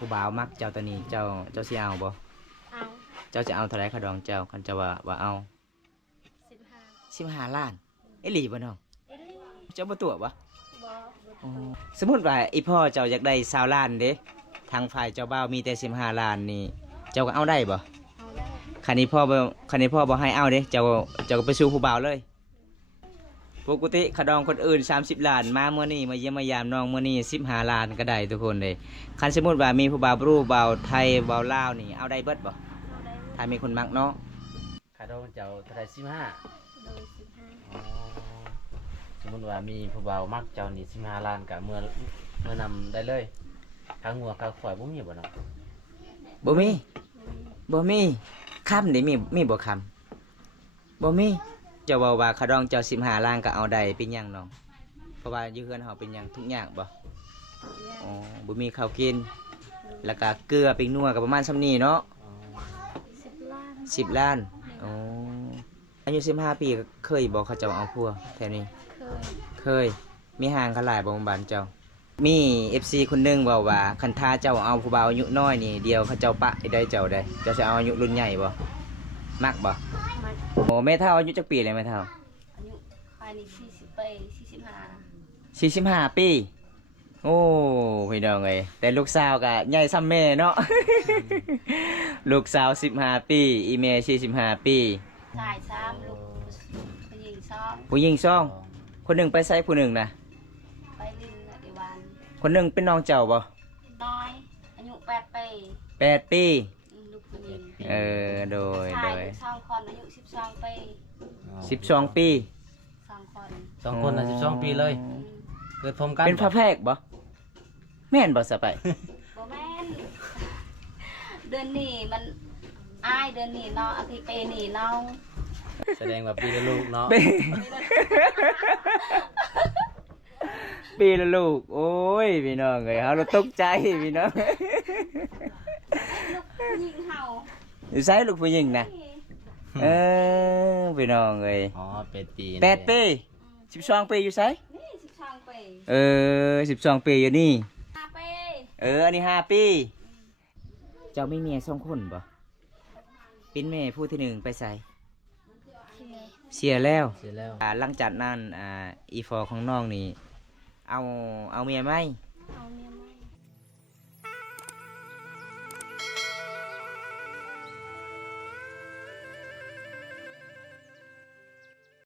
ผู้บ่าวมักเจ้าตัวนี้เจ้าสิเอาบ่เอาเจ้าจะเอาเท่าไรเขาดองเจ้าคันจะว่าเอา15 ล้านเอหลีบ่น้องเอ้ยเจ้าบ่ตัวบ่บ่อ๋อสมมุติว่าอีพ่อเจ้าอยากได้20ล้านเด้ทางฝ่ายเจ้าบ่าวมีแต่15ล้านนี่เจ้าก็เอาได้บ่เอาได้คันนี้พ่อบ่ให้เอาเด้เจ้าก็ไปสู่ผู้บ่าวเลยปกติเขาดองคนอื่น30ล้านมาเมื่อนี้มาเยี่ยมมายามน้องเมื่อนี้15ล้านก็ได้ทุกคนเลยคันสมมุติว่ามีผู้บ่าวรูปบ่าวไทยบ่าวลาวนี่เอาได้เบิดบ่เอาได้ถ้ามีคนมักเนาะค่าดองเจ้าเท่าไหร่15โดย15อ๋อสมมุติว่ามีผู้บ่าวมักเจ้านี่15ล้านก็เมื่อนำได้เลยค่างัวค่าควายบ่มีบ่เนาะบ่มีคำนี่มีบ่คำบ่มีเจ้าว่าเขาดองเจ้า15ล้านก็เอาได้เป็นหยังน้องเพราะว่าอยู่เฮือนเฮาเป็นหยังทุกอย่างบ่อ๋อบ่มีข้าวกินแล้วก็เกลือปิ้งนัวก็ประมาณส่ำนี้เนาะอ๋อ10 ล้าน10ล้านอ๋ออายุ15ปีก็เคยบอกเขาเจ้าเอาผัวแถวนี้เคยมีห่างกันหลายบ่บ้านเจ้ามี FC คนหนึงบอกว่าคันถ้าเจ้าเอาผู้บ่าวอายุน้อยนี่เดียวเขาเจ้าปะได้เจ้าได้เจ้าจะเอาอายุรุ่นใหญ่บ่มักบ่มาโอ้แม่เฒ่าอายุจักปีเลยแม่เฒ่าอายุภายใน40ปี45ปีโอ้พี่น้องเอ้ยแต่ลูกสาวก็ใหญ่ซ้ำแม่เนาะ ลูกสาว15ปีอีแม่45ปีชาย3ลูกผู้หญิง2ผู้หญิง2คนหนึงไปไสผู้หนึงน่ะไปลินอีวาน คนหนึงเป็นน้องเจ้าบ่น้อยอายุ8ปี8ปีลูกผู้หญิงโดยชาย2คนอายุ12ปี12ปี2คน 2คนน่ะ12ปีเลยเกิดพร้อมกันเป็นพระแพรกบ่แม่นบ่ซะไป บ่แม่นเดือนนี้มันอ้ายเดือนนี้เนาะอาทิตย์ปีนี้เนาะ แสดงว่าปีละลูกเนาะ ปีละลูกโอ้ยพี่น้องเอ้ยเฮาเราตกใจพี่น้อง ลูกผู้หญิงเฮา อยู่ไสลูกผู้หญิงน่ะพี่น้องเอ้ยอ๋อ8ปี8ปี12ปีอยู่ไสนี่12ปี12ปีอยู่นี่5ปีอันนี้5ปีเจ้ามีเมีย2คนบ่เป็นแม่ผู้ที่1ไปไสเสียแล้ว เสร็จแล้วหลังจากนั้นอีฟอของน้องนี่เอาเมียไหม